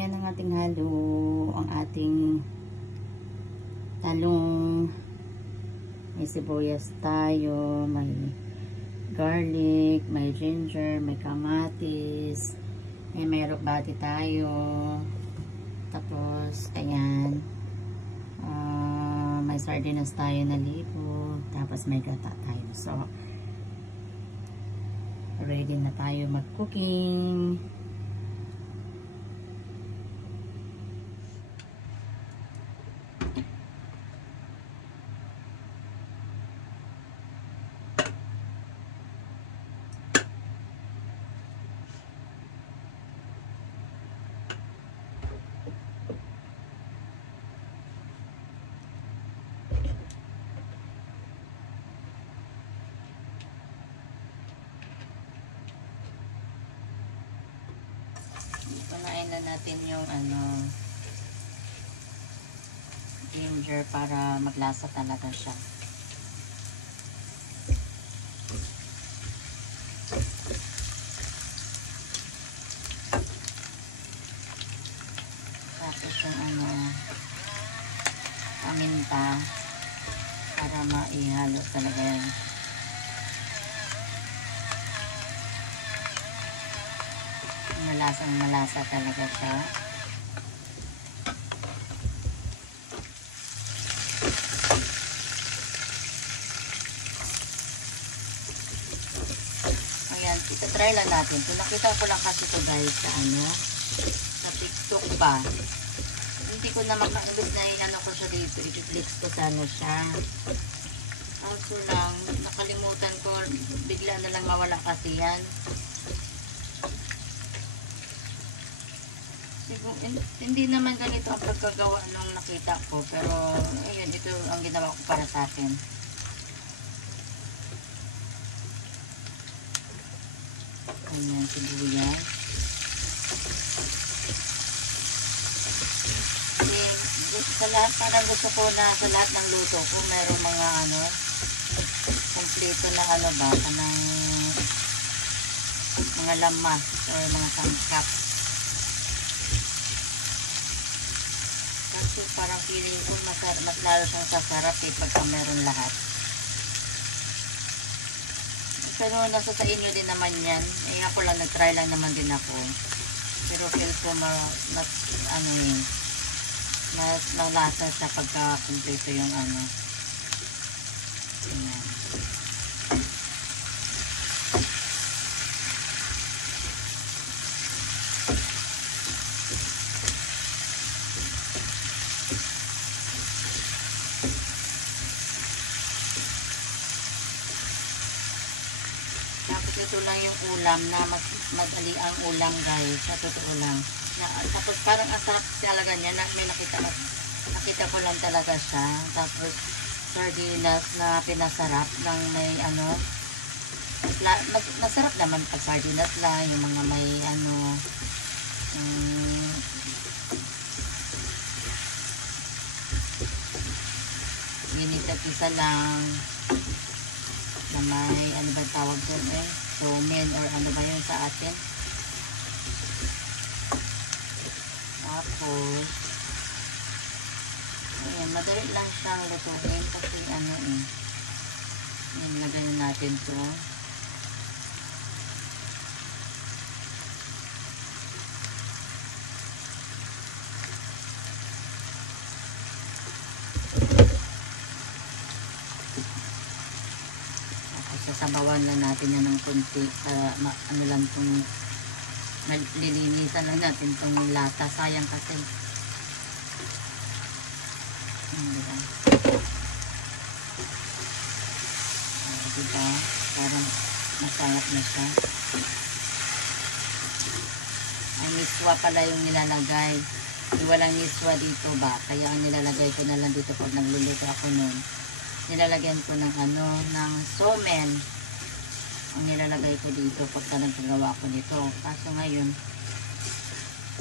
ayan ang ating halo. Ang ating talong. May sibuyas tayo. May garlic. May ginger. May kamatis. May rukbati tayo. Tapos, ayan. May sardinas tayo na lipo. Tapos may gata tayo. So, ready na tayo mag-cooking. Punain na natin yung ginger para maglasa talaga siya. Tapos yung paminta para maihalo talaga yan. Malasa talaga siya. Ayan, try lang natin. So, nakita ko lang kasi ito guys sa TikTok ba. Hindi ko na makakabit na ko siya dito. I-flex ko sa siya. Also lang, nakalimutan ko, bigla na lang mawala kasi yan. Hindi naman ganito ang pagkagawa nung nakita ko, pero ayun, ito ang ginawa ko para sa akin. Ayan, sibuyas. Sa lahat, parang gusto ko na sa lahat ng luto ko, merong mga kompleto na kanang mga lamas o mga sangkap. Kasi parang feeling ko mas lalo siyang sasarap pagka meron lahat. Pero nasa sa inyo din naman yan. Ako lang, nag-try lang naman din ako. Pero feel ko mas malasa siya pagka kumpleto yung Ayan. Tapos ito lang yung ulam na mas madali ang ulam guys, sa totoo lang. Tapos parang asap talaga niya na may nakita ko lang talaga siya. Tapos sardinas na pinasarap ng may masarap naman pag sardinas lang, yung mga may ginit at isa lang na may ba tawag doon somen or ba yun sa atin. Tapos ayan, madali lang siyang lutuin kasi nilagay na natin to. Sasabawan lang natin yan ng kunti lang itong lilinisan lang natin itong lata, sayang kasi diba parang masarap na siya. Ay, miswa pala yung nilalagay, walang miswa dito ba, kaya ang nilalagay ko na lang dito pag nagluluto ako nun. Nilalagyan ko ng ng somen. Ang nilalagay ko dito pagka nagagawa ko nito. Kaso ngayon,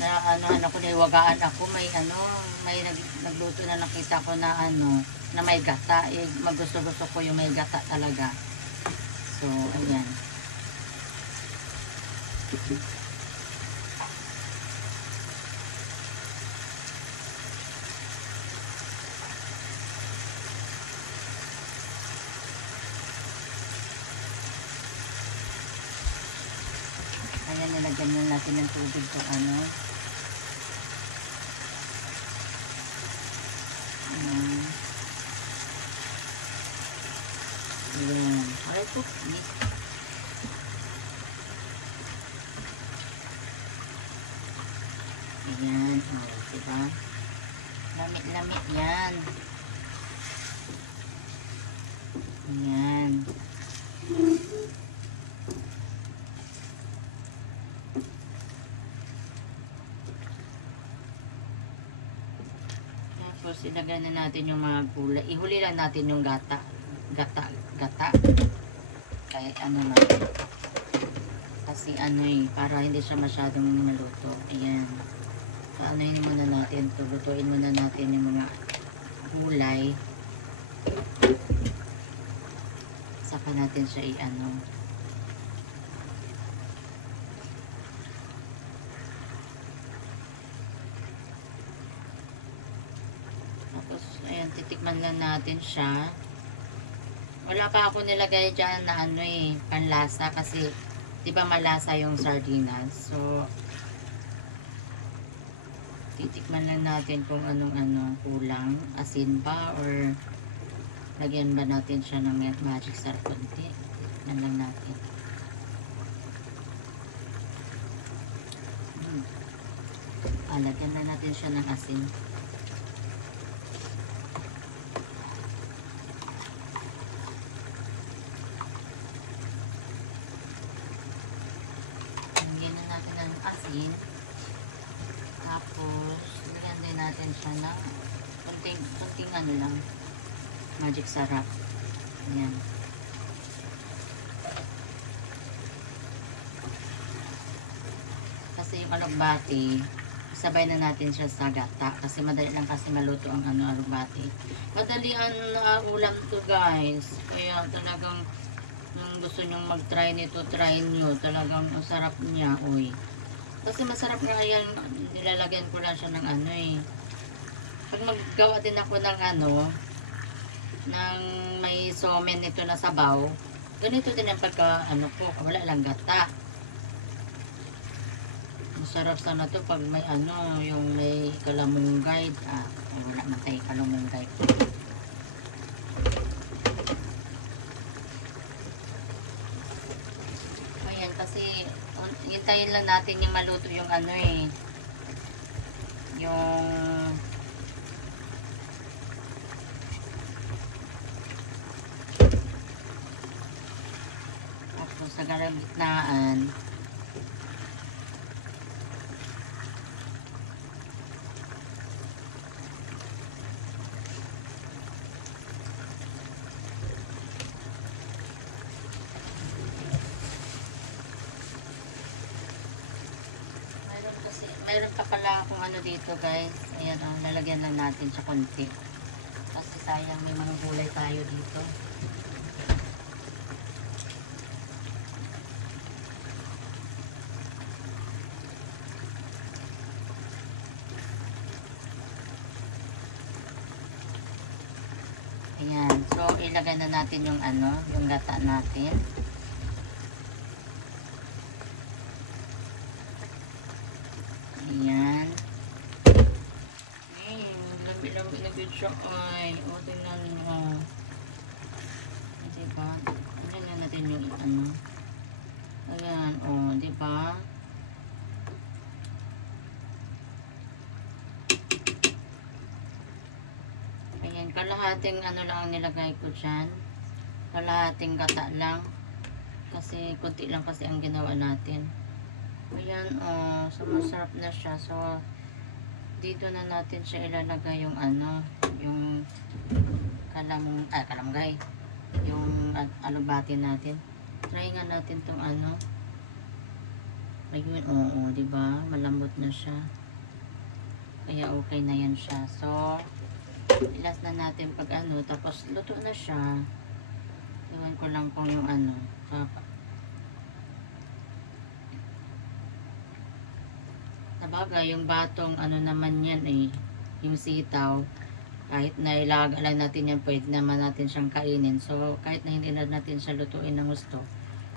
na ko niwagaan ako, may nagluto na nakita ko na na may gata. Magusto-gusto ko yung may gata talaga. So, ayan. Lagyan na natin ng tubig sa ano. Ayan. Aray po. Ayan. O, diba? Lamit-lamit yan. Ayan. Tapos, ilagay na natin yung mga gulay. Ihuli lang natin yung gata. Gata. Kaya ano na. Kasi ano para hindi siya masyadong maluto. Ayan. So, anuhin muna natin ito. Lutuin muna natin yung mga gulay. Saka natin siya i-ano. Tapos, ayan, titikman lang natin siya. Wala pa ako nilagay dyan na ano panlasa kasi, di ba malasa yung sardinas. So, titikman lang natin kung anong kulang. Asin ba or lagyan ba natin siya ng magic sarap konti. Titikman lang natin. Lagyan na natin siya ng asin. Tapos, lagyan din natin siya ng konting ano lang, magic sarap. Ayan. Kasi yung alugbati, sabay na natin siya sa gata. Kasi madali lang kasi maluto ang alugbati. Madali ang ulam to guys. Kaya talagang gusto nyong mag-try nito, try nyo. Talagang ang sarap niya, uy. Kasi masarap nga yan, nilalagyan ko lang siya ng Pag maggawa din ako ng ng may somen nito na sabaw, ganito din ang pagka, ko, wala lang gata. Masarap sana to pag may yung may kalamunggay. Wala man tayo kalamunggay. Ayan, kasi hintayin lang natin yung maluto yung yung tapos sa gitnaan mayroon pa pala akong dito guys. Ayan lalagyan lang natin sa konti. Kasi sayang may mga gulay tayo dito. Ayan. So, ilagay na natin yung yung gata natin. Ayan. Lambi-lambi siya. Ay, tingnan mo. Diba? Tingnan natin yung Ayan, diba? Ayan, kalahating lang ang nilagay ko dyan. Kalahating gata lang. Kasi, kunti lang kasi ang ginawa natin. Ayan, so masarap na siya. So, dito na natin siya ilalagay yung yung kalamgay. Yung alubati natin. Try nga natin tong ayun, diba? Malambot na siya. Kaya okay na yan siya. So, ilas na natin pag tapos luto na siya. Iwan ko lang kung yung sabagay, yung batong naman yan yung sitaw, kahit na ilaga lang natin yan, pwede naman natin siyang kainin. So, kahit na hindi na natin siya lutuin ng gusto,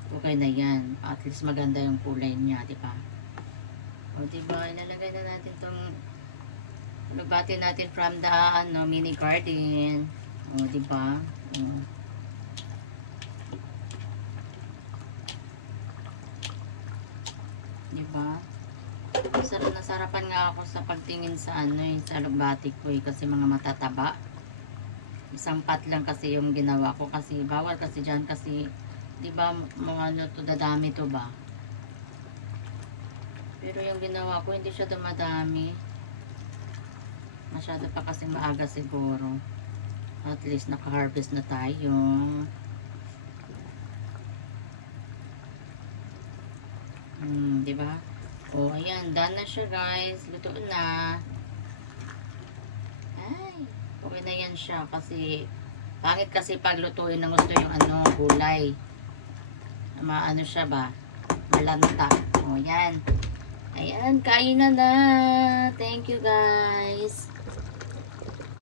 Okay na yan. At least maganda yung kulay niya, di ba? O, di ba? Ilalagay na natin tong lubati natin from the mini garden. O, di ba? O. Di ba? Nasarapan nga ako sa pagtingin sa sa lubati ko kasi mga matataba. Isang pat lang kasi yung ginawa ko kasi bawal kasi dyan kasi di ba mga to dadami to ba? Pero yung ginawa ko hindi siya dumadami. Masyado pa kasi maaga siguro. At least naka-harvest na tayo. Di ba? Oh, ayan, done na siya guys. Luto na. Ay, okay na yan siya kasi pangit kasi pag lutuin ng gusto yung gulay. Maano siya ba? Malanta. Oh, yan. Ayan, kain na na. Thank you guys.